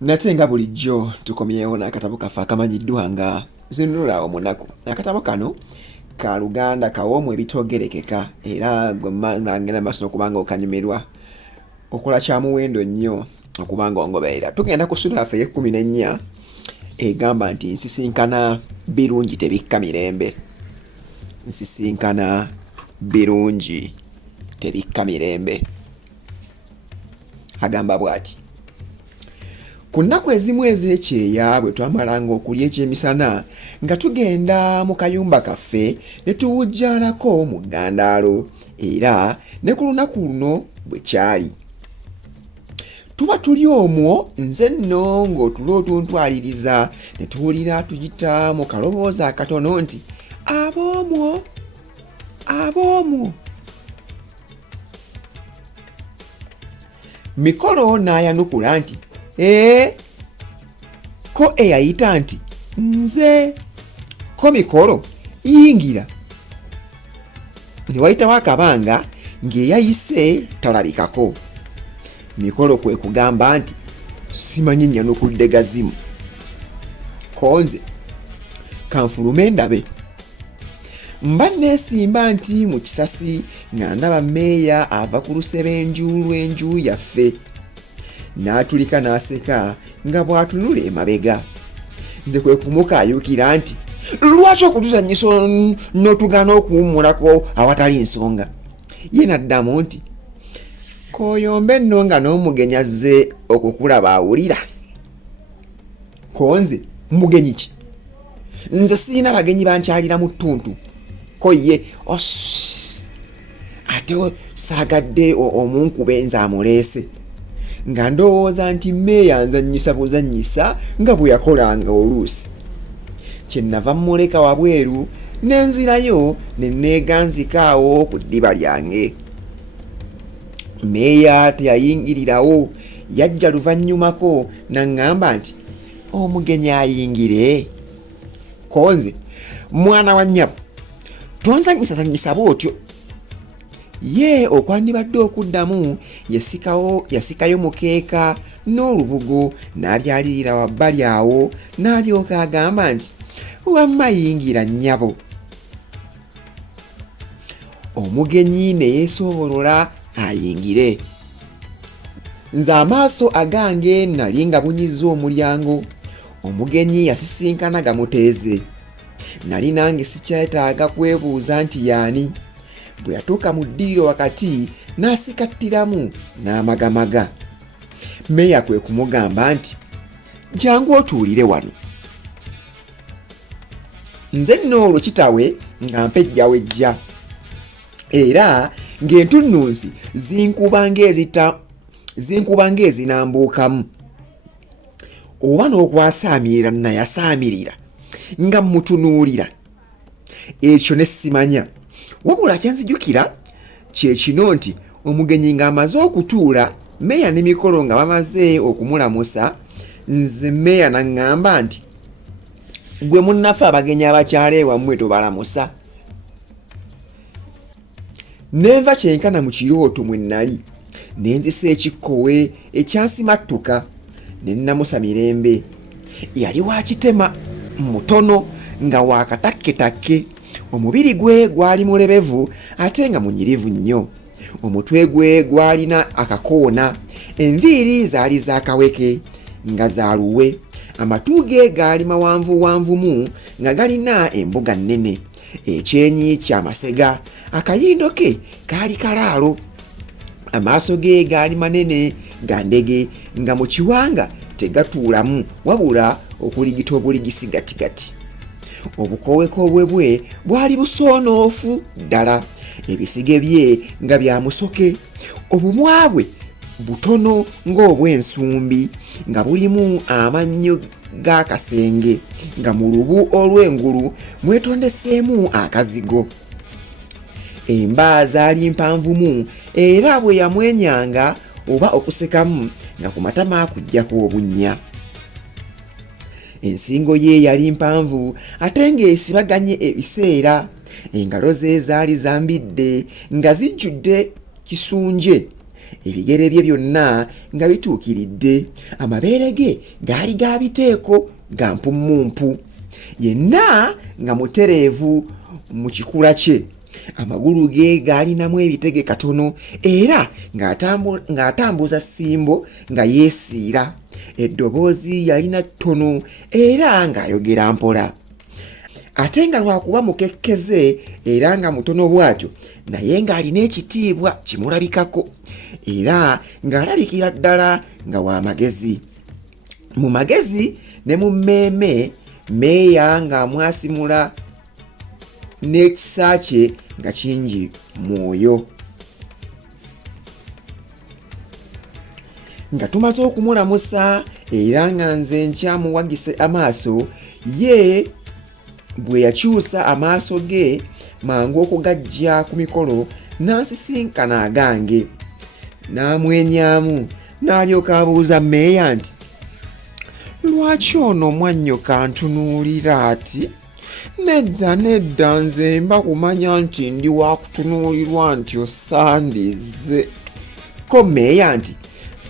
Nate nga bulijjo tukomyewo n'akatabo kaffe akamanyiddwa nga Zinunula Omunaku. Akatabo kano ka Luganda kawoomu ebitoogerekeka era ngenda maaso n'okuba nga okanyumirwa okola kya muwendo nnyo okuba nga ongoberera. Tugenda ku ssula yaffe ey'e14 egamba nti nsisinkana birungi tebikka mirembe. Nsisinkana birungi tebikka mirembe. Agamba bw'ati: ku nnaku ezimu ez'ekyeya bwe twamalanga okulya ekyemisana nga tugenda mu kayumba kaffe ne tuwujjaalako mu ggandaalo, era ne ku lunaku luno bwe kyali. Tuba tuli omwo nze nno ng'otulo otuntwaliriza ne tuwulira tugita mu kaloboozi akatono nti aboomwo aboomwo. Mikolo n'ayanukula nti ko eyayita nti nze. Ko Mikolo yingira. Ne wayitawo akabanga ng'eyayise talabikako. Mikolo kwe kugamba nti simanyi nnyanukudde gazimu. Ko nze kanfulume ndabe. Mba neesimba nti mu kisasi nga ndaba mmeeya ava ku lusebenju lw'enju yaffe. N'atulika n'aseka nga bw'atunula emabega. Nze kwe kumukaayukira nti lwaki okutuzannyisa n'otugaana okuwummulako awatali nsonga? Ye n'addamu nti kooyombe nno nga n'omugenyi azze okukulaba awulira. Ko nze mugenyi ki? Nze sirina bagenyi bankyalira mu ttuntu. Ko ye ate saagadde omunkube nze amuleese, nga ndowooza nti mmeeya nzannyisa buzannyisa nga bwe yakolanga oluusi. Kye nnava mmuleka wabweru ne nzirayo ne neeganzikaawo ku ddiba lyange. Mmeeya teyayingirirawo, yajja luvannyumako n'aŋŋamba nti omugenyi ayingire. Ko nze mwana wa nnyabo tonzannyisazannyisa bw'otyo. Ye okwandibadde okuddamu yasikayo mukeeka n'olubugo n'abyalirira wabbali awo, n'alyoka agamba nti wamma yingira nnyabo. Omugenyi ne yeesoobolola ayingire. Nze amaaso agange nali nga bunyizza omulyango. Omugenyi yasisinkana gamuteeze. Nali nange sikyetaaga kwebuuza nti yaani. Bwe yatuuka mu ddiiro wakati n'asikattiramu n'amagamaga. Mmeeya kwe kumugamba nti jangu otuulire wano. Nze nno olwo kitawe nga mpejjawejja, era ng'entunnunsi zinkuba ng'ezinambuukamu. Oba n'okwasaamirira nayasaamirira nga mmutunuulira. Ekyo ne simanya. Wabula kyenzijukira kye kino nti omugenyi ng'amaze okutuula, mmeeya ne Mikolo nga bamaze okumulamusa, nze mmeeya n'aŋŋamba nti gwe munnaffe abagenyi abakyala ewammwe tobalamusa. Nenva kyenkana mu kirooto mwe nnali, ne nzisa ekikkowe ekyasimattuka ne nnamusa mirembe. Yali wa kitema, mutono nga waakatakketakke. Omubiri gwe gwali mulebevu ate nga munyirivu nnyo. Omutwe gwe gwalina akakoona, enviiri zaali zaakaweke nga zaaluwe. Amatu ge gaali mawanvuwanvumu nga galina embuga nnene. Ekyenyi kyamasega, akayindo ke kaali kalaalo. Amaaso ge gaali manene ga ndege, nga mu kiwanga tegatuulamu wabula okuligita obuligisi gatigati. Obukowekowe bwe bwali busoonoofu ddala, ebisige bye nga bya musoke. Obumwa bwe butono ng'obw'ensumbi, nga bulimu amannyo g'akasenge, nga mu lubu olw'engulu mwetondeseemu akazigo. Emba zaali mpanvumu, era bwe yamwenyanga oba okusekamu nga ku matama kujjako obunnya. Ensingo ye yali mpanvu ate ng'esibaganye ebiseera. Engalo ze zaali zambidde nga zijjudde kisunje, ebigere bye byonna nga bituukiridde, amabeere ge gaali ga biteeko ga mpummumpu, yenna nga mutereevu mu kikula kye. Amagulu ge gaalinamu ebitege katono era ng'atambuza ssimbo nga yeesiira. Eddoboozi yalina ttono era ng'ayogera mpola. Ate nga lwakuba mukekkeze era nga mutono bw'atyo, naye ng'alina ekitiibwa kimulabikako era ng'alabikira ddala nga w'amagezi. Mu magezi ne mu mmeeme, Meeya ng'amwasimula n'ekisa kye nga kingi mwoyo. Nga tumaze okumulamusa era nga nze nkyamuwagise amaaso, ye bwe yakyusa amaaso ge mangu okugajja ku mikolo n'ansisinkana agange. N'amwenyaamu n'alyoka abuuza Meeya nti, lwaki ono mwannyoko antunuulira ati? Nedda nze mba kumanya nti ndi wakutunuulirwa nti osandize. Ko Meeya nti,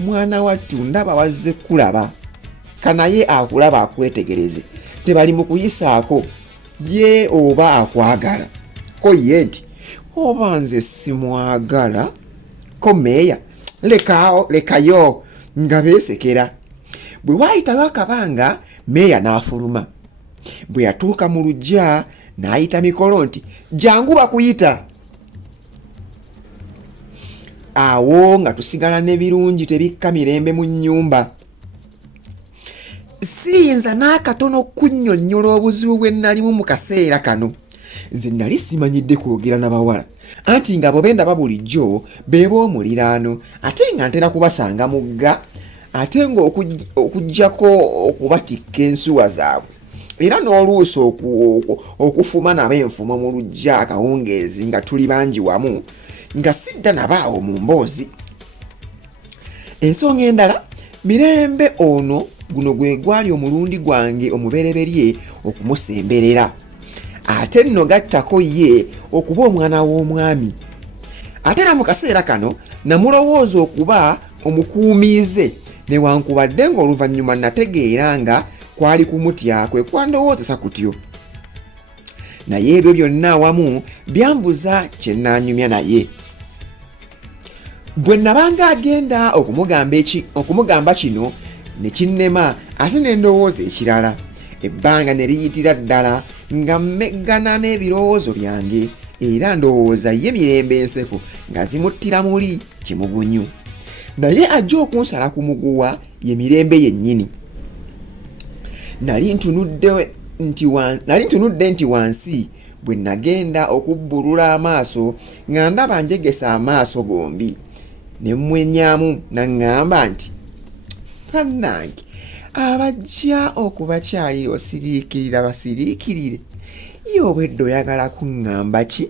mwana wattu ndaba wazze kulaba, kanaye akulaba akwetegereze, tebali mu kuyisaako ye oba akwagala. Ko ye nti, oba nze simwagala? Ko Meeya, lekayo, nga beesekera. Bwe waayitawo akabanga, Meeya n'afuluma. Bwe yatuuka mu luggya n'ayita mikolo nti, jangu bakuyita. Awo nga tusigala n'ebirungi tebikka mirembe mu nnyumba. Siyinza n'akatono kunnyonnyola obuzibu bwe nalimu mu kaseera kano. Nze nali simanyidde kwogera n'abawala, anti nga bo bendaba bulijjo be b'omuliraano, ate nga ntera kubasanga mugga, ate ng'okuggyako okubatikka ensuwa zaabwe, era n'oluusi okufuma nabo enfumo mu luggya akawungeezi nga tuli bangi wamu, nga sidda nabaawo mu mboozi. Ensonga endala, Mirembe ono guno gwe gwali omulundi gwange omubereberye okumusemberera, ate nno gattako ye okuba omwana w'omwami. Ate era mu kaseera kano namulowooza okuba omukuumiize, newankubadde ng'oluvannyuma nategeera nga kwali kumutya kwe kwandowoozesa kutyo. Naye ebyo byonna awamu byambuza kye nnaanyumya naye. Bwe nabanga agenda okumugamba kino ne kinnema, ate ne ndowooza ekirala. Ebbanga ne liyitira ddala nga mmeggana n'ebirowoozo byange, era ndowooza ye Mirembe enseko nga zimuttira muli kimugunyu. Naye ajja okunsala ku muguwa ye Mirembe yennyini. Nali ntunudde nti wansi bwe nagenda okubbulula amaaso nga ndaba njegesa amaaso gombi. Ne mmwenyaamu n'aŋŋamba nti, bannange, abajja okubakyalira osiriikirira basiriikirire, ye obwedda oyagala kuŋŋamba ki?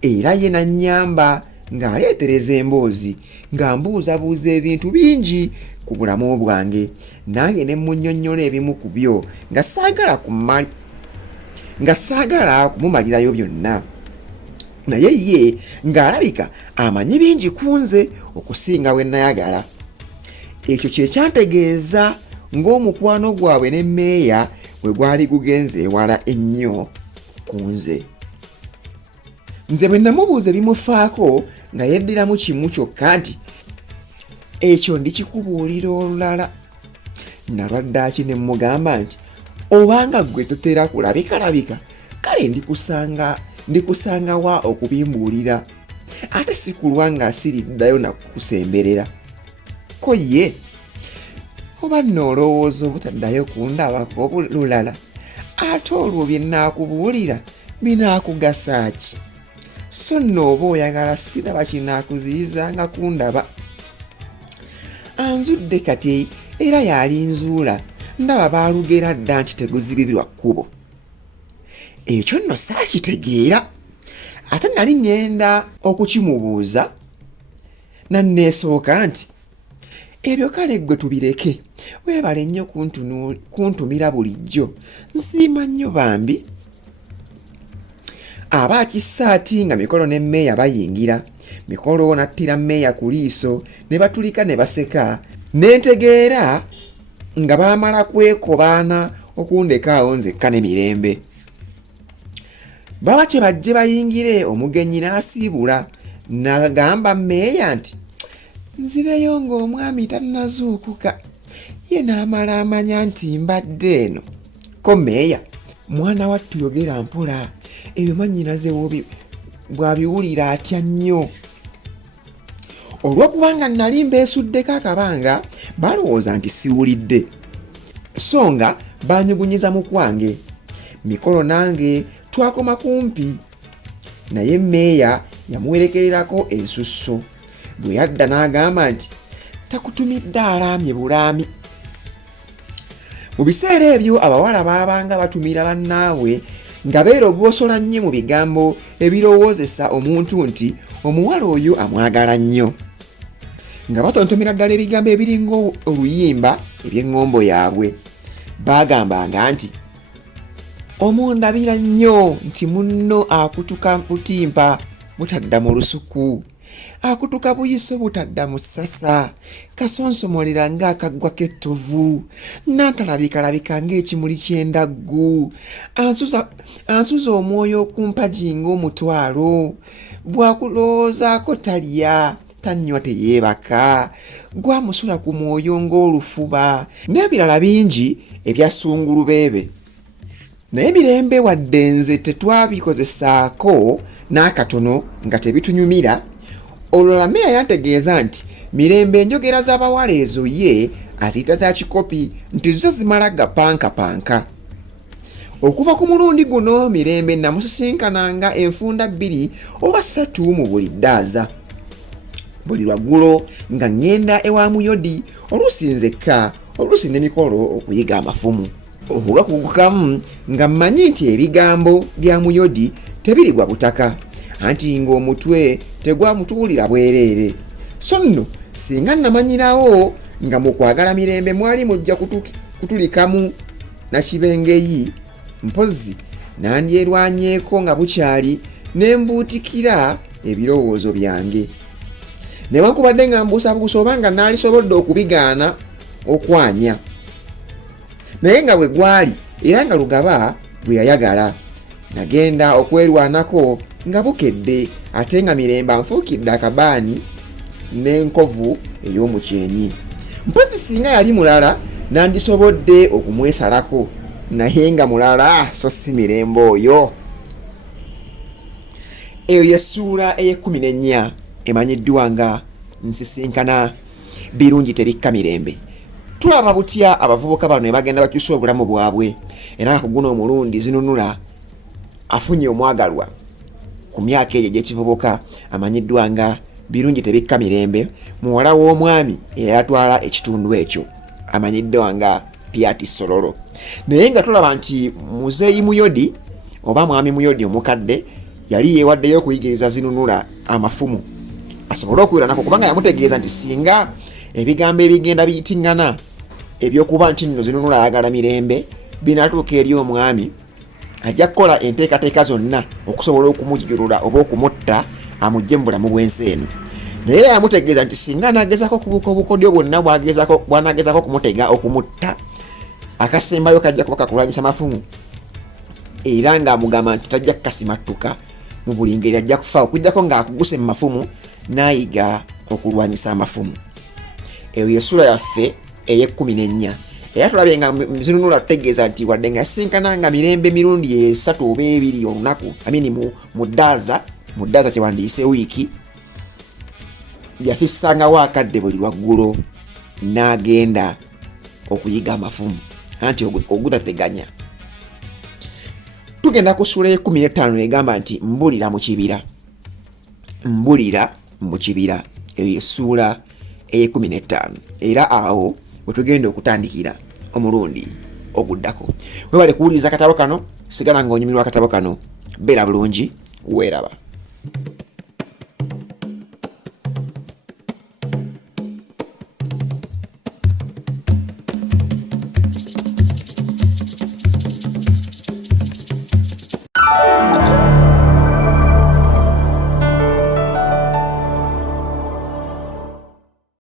Era ye n'annyamba ng'aleetereza emboozi, ng'ambuuzabuuza ebintu bingi ku bulamu bwange, nange ne munnyonnyola ebimu ku byo nga saagala kumumalirayo byonna. Naye ye ng'alabika amanyi bingi ku nze okusinga we nayagala. Ekyo kye kyantegeeza ng'omukwano gwabwe ne Meeya bwe gwali gugenze ewala ennyo ku nze. Nze bwe namubuuza ebimufaako nga yeddiramu kimu kyokka nti, ekyo ndikikubuulira olulala. Nalwaddaki ne mmugamba nti, obanga ggwe totera kulabikalabika, kale ndikusanga wa okubimbuulira, ate si kulwa nga siriddayo nakukusemberera. Ko ye, oba nnoolowooza obutaddayo kundabako olulala, ate olwo bye nnaakubuulira binaakugasa ki? So nno oba oyagala siraba kinaakuziyiza nga kundaba. Anzudde kati era yalinzuula, ndaba baalugera dda nti teguzibirwa kkubo. Ekyo nno saakitegeera, ate nali ngenda okukimubuuza, nanneesooka nti, ebyo kale ggwe tubireke, weebale nnyo kuntumira bulijjo, nsiima nnyo bambi. Aba akisaati nga mikolo ne Meeya bayingira, Mikolo n'attira mmeeya ku liiso ne batulika ne baseka, ne ntegeera nga baamala kwekobaana okundekaawo nzekka ne Mirembe. Baba kye bajje bayingire, omugenyi n'asiibula n'agamba mmeeya nti, nzireyo ng'omwami tannazuukuka, ye n'amala amanya nti mbadde eno. Ko mmeeya, mwana wattu yogera mpola, ebyo mwannyinaze bw'abiwulira atya nnyo. Olw'okubanga nali mbeesuddeko akabanga, balowooza nti siwulidde, so nga baanyugunyiza mu kwange. Mikolo nange twakoma kumpi, naye mmeeya yamuwerekererako ensusso. Bwe yadda n'agamba nti, takutumidde alaamye bulaami. Mu biseera ebyo abawala baabanga batumira bannaabwe nga beerogoosola nnyo mu bigambo ebirowoozesa omuntu nti omuwala oyo amwagala nnyo, nga batontomera ddala ebigambo ebiringa oluyimba eby'eŋŋombo yaabwe. Baagambanga nti, omundabira nnyo nti munno akutuka butimpa butadda mu lusuku, akutuka buyiso butadda mu ssasa, kasonsomolera ng'akaggwa k'ettovu, n'atalabika ng'ekimuli ky'endaggu, ansuza omwoyo okumpagi ng'omutwalo, bw'akulowoozaako talya, tanywa teyeebaka, gwamusula ku mwoyo ng'olufuba, n'ebirala bingi ebya ssungulubeebe. Naye Mirembe wadde nze tetwabikozesaako n'akatono nga tebitunyumira, olwo mmeeya yantegeeza nti Mirembe enjogera z'abawala ezo ye aziyita za kikopi, nti zo zimala gapankapanka. Okuva ku mulundi guno Mirembe namusisinkananga enfunda 2 oba 3 mu buli ddaaza. Buli lwaggulo nga ŋŋenda ewa Muyodi, oluusi nzekka, oluusi ne Mikolo okuyiga amafumu. Okugakugukamu nga mmanyi nti ebigambo bya Muyodi tebirigwa butaka, anti ng'omutwe tegwamutuulira bwereere. So nno singa namanyirawo nga mu kwagala Mirembe mwali mujja kutulikamu na kibengeyi, mpozi nandyerwanyeeko nga bukyali ne mbuutikira ebirowoozo byange. Newankubadde nga mbuusabuusa oba nga naalisobodde okubigaana okwanya, naye nga bwe gwali era nga Lugaba bwe yayagala, nagenda okwerwanako nga bukedde, ate nga Mirembe anfuukidde akabaani n'enkovu ey'omukyenyi. Mpozi singa yali mulala nandisobodde okumwesalako, naye nga mulala so si Mirembe oyo. Eyo y'essuula ey'14 emanyiddwa nga Nsisinkana birungi tebikka Mirembe. Tulaba butya abavubuka bano ne bagenda bakyusa obulamu bwabwe, era nga ku guno omulundi Zinunula afunye omwagalwa ku myaka egyo egy'ekivubuka amanyiddwa nga birungi tebikka Mirembe, muwala w'omwami eyatwala ekitundu ekyo amanyiddwa nga Piati Sololo. Naye nga tulaba nti Muzeeyi Muyodi oba mwami Muyodi omukadde yali yeewaddeyo okuyigiriza Zinunula amafumu asobole okuwiranako, kubanga yamutegeeza nti singa ebigambo ebigenda biyitiŋŋana ebyokuba nti nno Zinunula ayagala Mirembe binatuuka eri omwami, ajja kukola enteekateeka zonna okusobola okumujjulula oba okumutta amugye mu bulamu bw'ensi eno. Naye era yamutegeeza nti singa anagezaako okubuuka obukodyo bwonna bw'anagezaako okumutega okumutta, akasembayo kajja kuba kakulwanyisa mafumu, era ng'amugamba nti tajja kukasimattuka mu buli ngeri, ajja kufa okuggyako ng'akuguse mu mafumu n'ayiga okulwanyisa amafumu. Eyo y'essuula yaffe ey'14. Era tulabye nga Zinunula tutegeeza nti wadde nga yasinkana nga Mirembe mirundi 3 oba 2 olunaku, mu ddaaza kyewandiyise wiiki, yafissangawo akadde buli lwaggulo n'agenda okuyiga amafumu, anti ogutateganya. Tugenda ku ssuula ey'15 egamba nti mbulira mu kibira. Mbulira mu kibira, eyo y'essuula ey'15, era awo we tugenda okutandikira omulundi oguddako. Webale kuwuliriza akatabo kano, sigala ng'onyumirwa akatabo kano. Beera bulungi, weeraba.